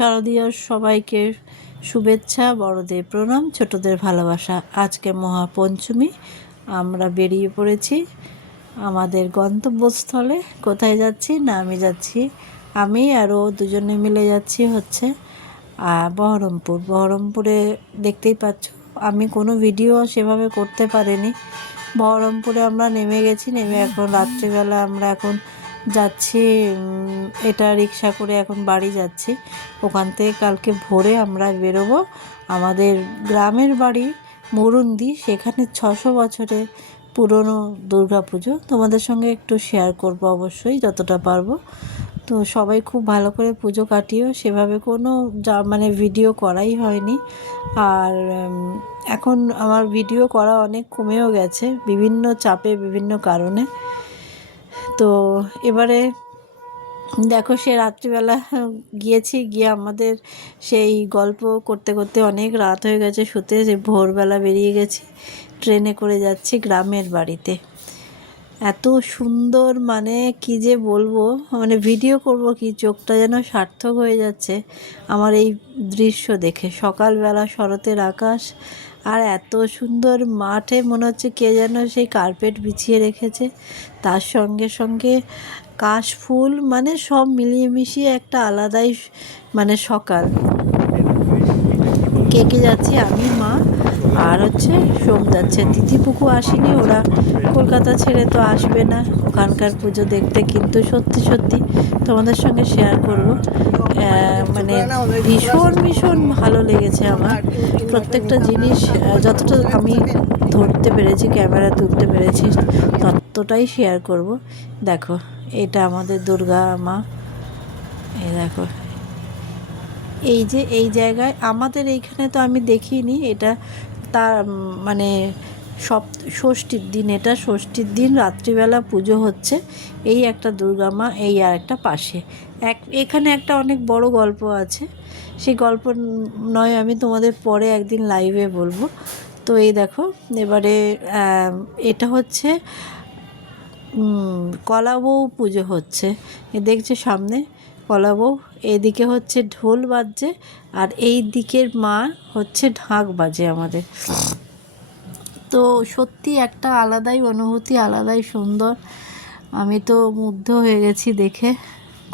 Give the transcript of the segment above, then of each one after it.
শারদীয়ার সবাইকে শুভেচ্ছা, বড়দের প্রণাম, ছোটদের ভালোবাসা। আজকে মহাপঞ্চমী, আমরা বেরিয়ে পড়েছি আমাদের গন্তব্যস্থলে। কোথায় যাচ্ছি না, আমি আরও দুজনে মিলে যাচ্ছি হচ্ছে বহরমপুরে। দেখতেই পাচ্ছ, আমি কোনো ভিডিও সেভাবে করতে পারিনি। বহরমপুরে আমরা নেমে গেছি, নেমে এখন রাত্রিবেলা আমরা এখন যাচ্ছি, এটা রিক্সা করে এখন বাড়ি যাচ্ছি। ওখান থেকে কালকে ভোরে আমরা বেরোবো। আমাদের গ্রামের বাড়ি মুরুন্দি, সেখানে 600 বছরের পুরনো দুর্গাপুজো তোমাদের সঙ্গে একটু শেয়ার করব অবশ্যই যতটা পারবো। তো সবাই খুব ভালো করে পুজো কাটিও, সেভাবে কোনো ভিডিও করাই হয়নি। আর এখন আমার ভিডিও করা অনেক কমেও গেছে, বিভিন্ন চাপে, বিভিন্ন কারণে। তো এবারে দেখো, সে রাত্রিবেলা গিয়ে আমাদের সেই গল্প করতে করতে অনেক রাত হয়ে গেছে শুতে। যে ভোরবেলা বেরিয়ে গেছি, ট্রেনে করে যাচ্ছি গ্রামের বাড়িতে। এত সুন্দর, কি যে বলবো, ভিডিও করব কি, চোখটা যেন সার্থক হয়ে যাচ্ছে আমার এই দৃশ্য দেখে। সকালবেলা শরতের আকাশ, আর এত সুন্দর মাঠে মনে হচ্ছে কে যেন সেই কার্পেট বিছিয়ে রেখেছে, তার সঙ্গে সঙ্গে কাশফুল, সব মিলিয়ে মিশিয়ে একটা আলাদাই সকাল। কে যাচ্ছি, আমি, মা, আর হচ্ছে সোম যাচ্ছে। দিদিপুকু আসেনি, ওরা কলকাতা ছেড়ে তো আসবে না ওখানকার পুজো দেখতে। কিন্তু সত্যি সত্যি তোমাদের সঙ্গে শেয়ার করব, ভীষণ ভালো লেগেছে আমার প্রত্যেকটা জিনিস। যতটা আমি ধরতে পেরেছি, ক্যামেরা তুলতে পেরেছি, ততটাই শেয়ার করব। দেখো, এটা আমাদের দুর্গা মা। এই দেখো, এই জায়গায় আমাদের এইখানে তো আমি দেখিনি এটা। তার ষষ্ঠীর দিন, এটা ষষ্ঠীর দিন রাত্রিবেলা পুজো হচ্ছে। এই একটা দুর্গা মা, এই আর একটা পাশে এখানে একটা অনেক বড় গল্প আছে। সেই গল্প নয়, আমি তোমাদের পরে একদিন লাইভে বলবো। তো এই দেখো, এবারে এটা হচ্ছে কলাবউ পুজো হচ্ছে। দেখছে সামনে কলাবউ, এদিকে হচ্ছে ঢোল বাজছে, আর এই দিকের মা হচ্ছে ঢাক বাজে আমাদের। তো সত্যি একটা আলাদাই অনুভূতি, আলাদাই সুন্দর। আমি তো মুগ্ধ হয়ে গেছি দেখে।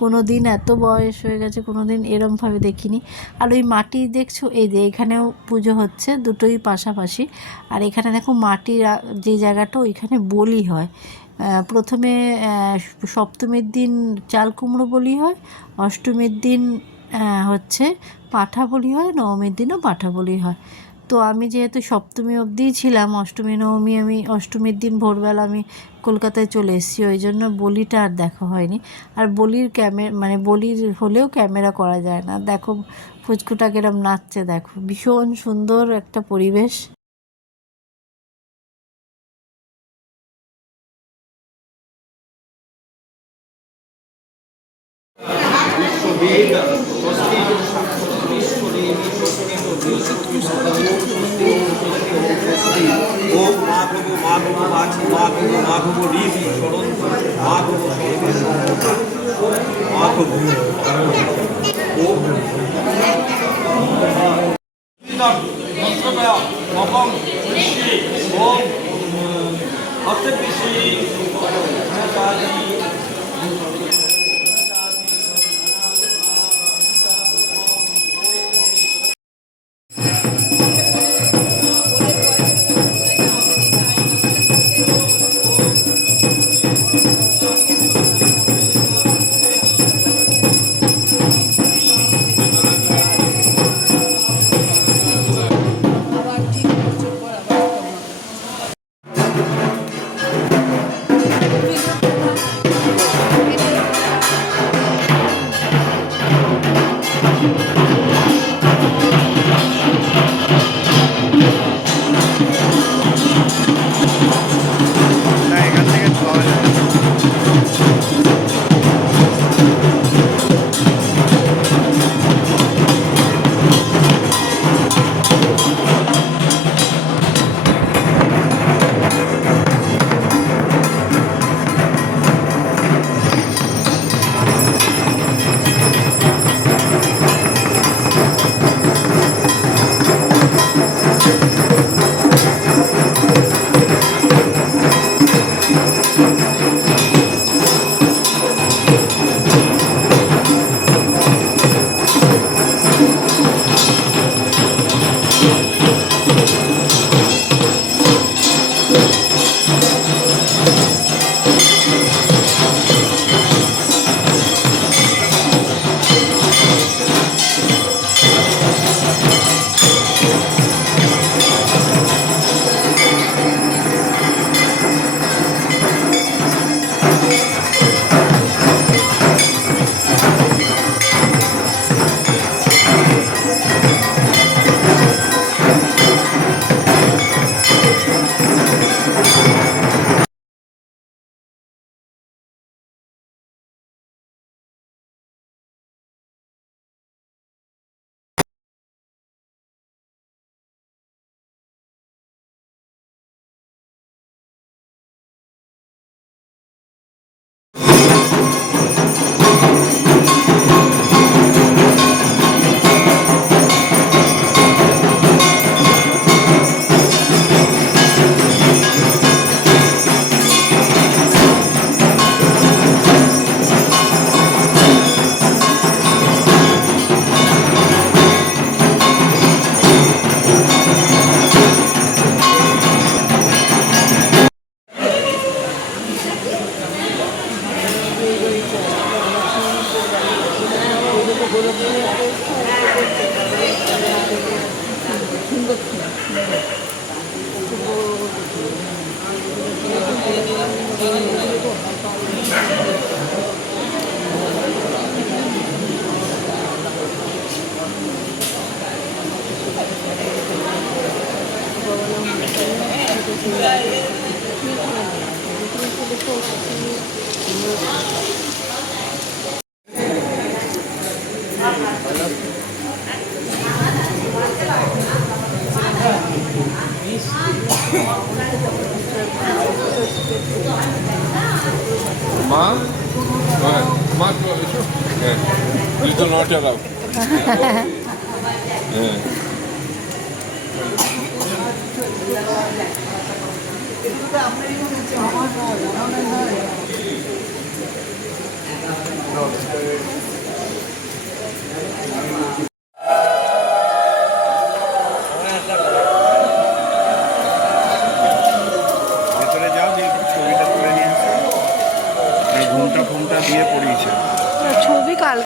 কোনো দিন এত বয়স হয়ে গেছে, কোনো দিন এরমভাবে দেখিনি। আর ওই মাটি দেখছো, এই যে এখানেও পুজো হচ্ছে, দুটোই পাশাপাশি। আর এখানে দেখো মাটির যে জায়গাটা, ওইখানে বলি হয়। প্রথমে সপ্তমীর দিন চাল কুমড়ো বলি হয়, অষ্টমীর দিন হচ্ছে পাঁঠা বলি হয়, নবমীর দিনও পাঁঠা বলি হয়। তো আমি যেহেতু সপ্তমী অবধিই ছিলাম, অষ্টমী নবমী আমি অষ্টমীর দিন ভোরবেলা আমি কলকাতায় চলে এসেছি, ওই জন্য বলিটা আর দেখা হয়নি। আর বলির বলির হলেও ক্যামেরা করা যায় না। দেখো ফুচকুটা কিরম নাচছে, দেখো ভীষণ সুন্দর একটা পরিবেশ। Ma? Ma, you do not allow. ভেতরে যাও দিয়ে একটু ছবিটা তুলে নিয়ে আসো ঘুমটা ঘুমটা দিয়ে পড়িয়েছে ছবি কাল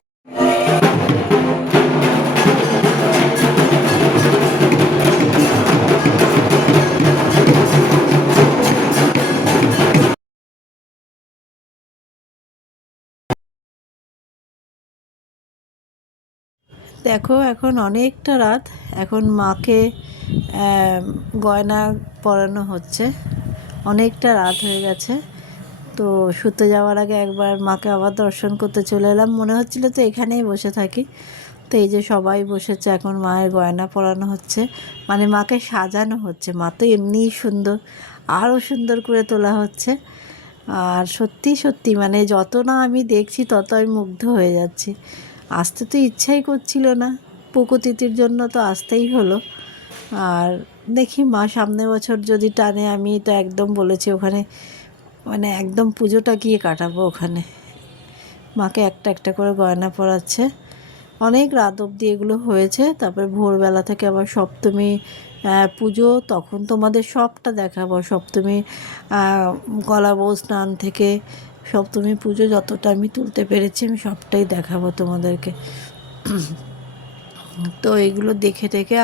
দেখো এখন অনেকটা রাত, এখন মাকে গয়না পরানো হচ্ছে, অনেকটা রাত হয়ে গেছে। তো শুতে যাওয়ার আগে একবার মাকে আবার দর্শন করতে চলে এলাম, মনে হচ্ছিল তো এখানেই বসে থাকি। তো এই যে সবাই বসেছে, এখন মায়ের গয়না পরানো হচ্ছে, মানে মাকে সাজানো হচ্ছে। মা তো এমনিই সুন্দর, আরও সুন্দর করে তোলা হচ্ছে। আর সত্যি সত্যি মানে যত না আমি দেখছি তত আমি মুগ্ধ হয়ে যাচ্ছি। আসতে তো ইচ্ছাই করছিল না, প্রকৃতির জন্য তো আসতেই হলো। আর দেখি মা সামনের বছর যদি টানে, আমি তো একদম বলেছি ওখানে মানে একদম পুজোটা গিয়ে কাটাবো ওখানে। মাকে একটা একটা করে গয়না পরাচ্ছে, অনেক রাত অবধি এগুলো হয়েছে। তারপরে ভোরবেলা থেকে আবার সপ্তমী পুজো, তখন তোমাদের সবটা দেখাবো। সপ্তমী গলা বউ স্নান থেকে সপ্তমী পুজো যতটা আমি তুলতে পেরেছি আমি সবটাই দেখাবো তোমাদেরকে। তো এগুলো দেখে দেখে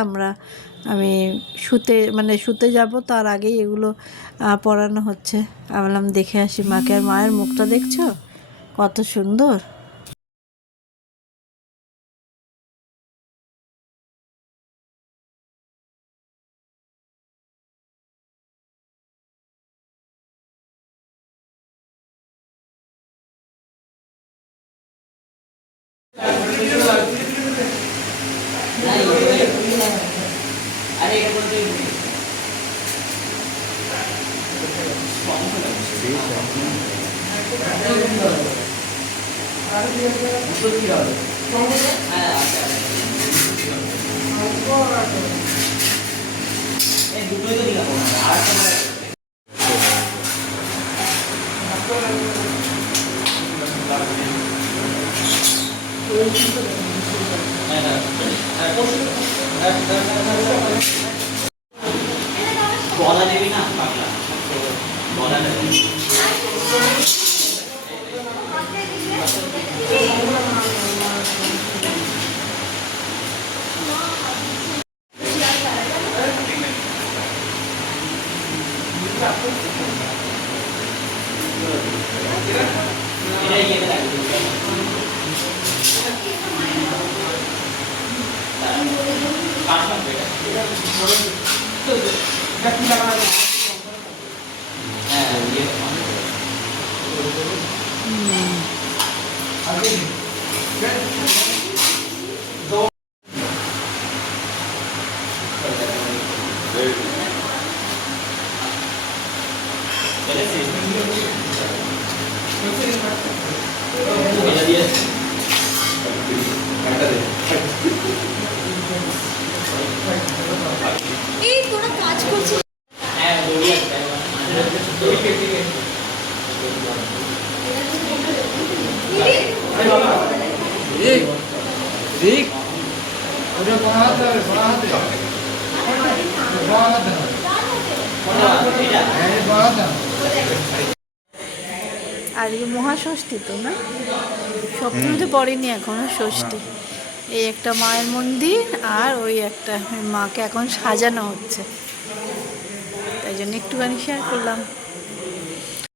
আমি শুতে যাব, তার আগেই এগুলো পড়ানো হচ্ছে। আমি বললাম দেখে আসি মাকে। আর মায়ের মুখটা দেখছো কত সুন্দর। বলা দেবি না পাগলা বলা দেবি এই তোরা কাজ করছিস। হ্যাঁ দড়ি আছে দড়ি কেটে গেছে আজকে মহাষষ্ঠী তো না, সপ্তমীতে পড়েনি এখনো, ষষ্ঠী। এই একটা মায়ের মন্দির আর ওই একটা মাকে এখন সাজানো হচ্ছে, তাই জন্য একটুখানি শেয়ার করলাম।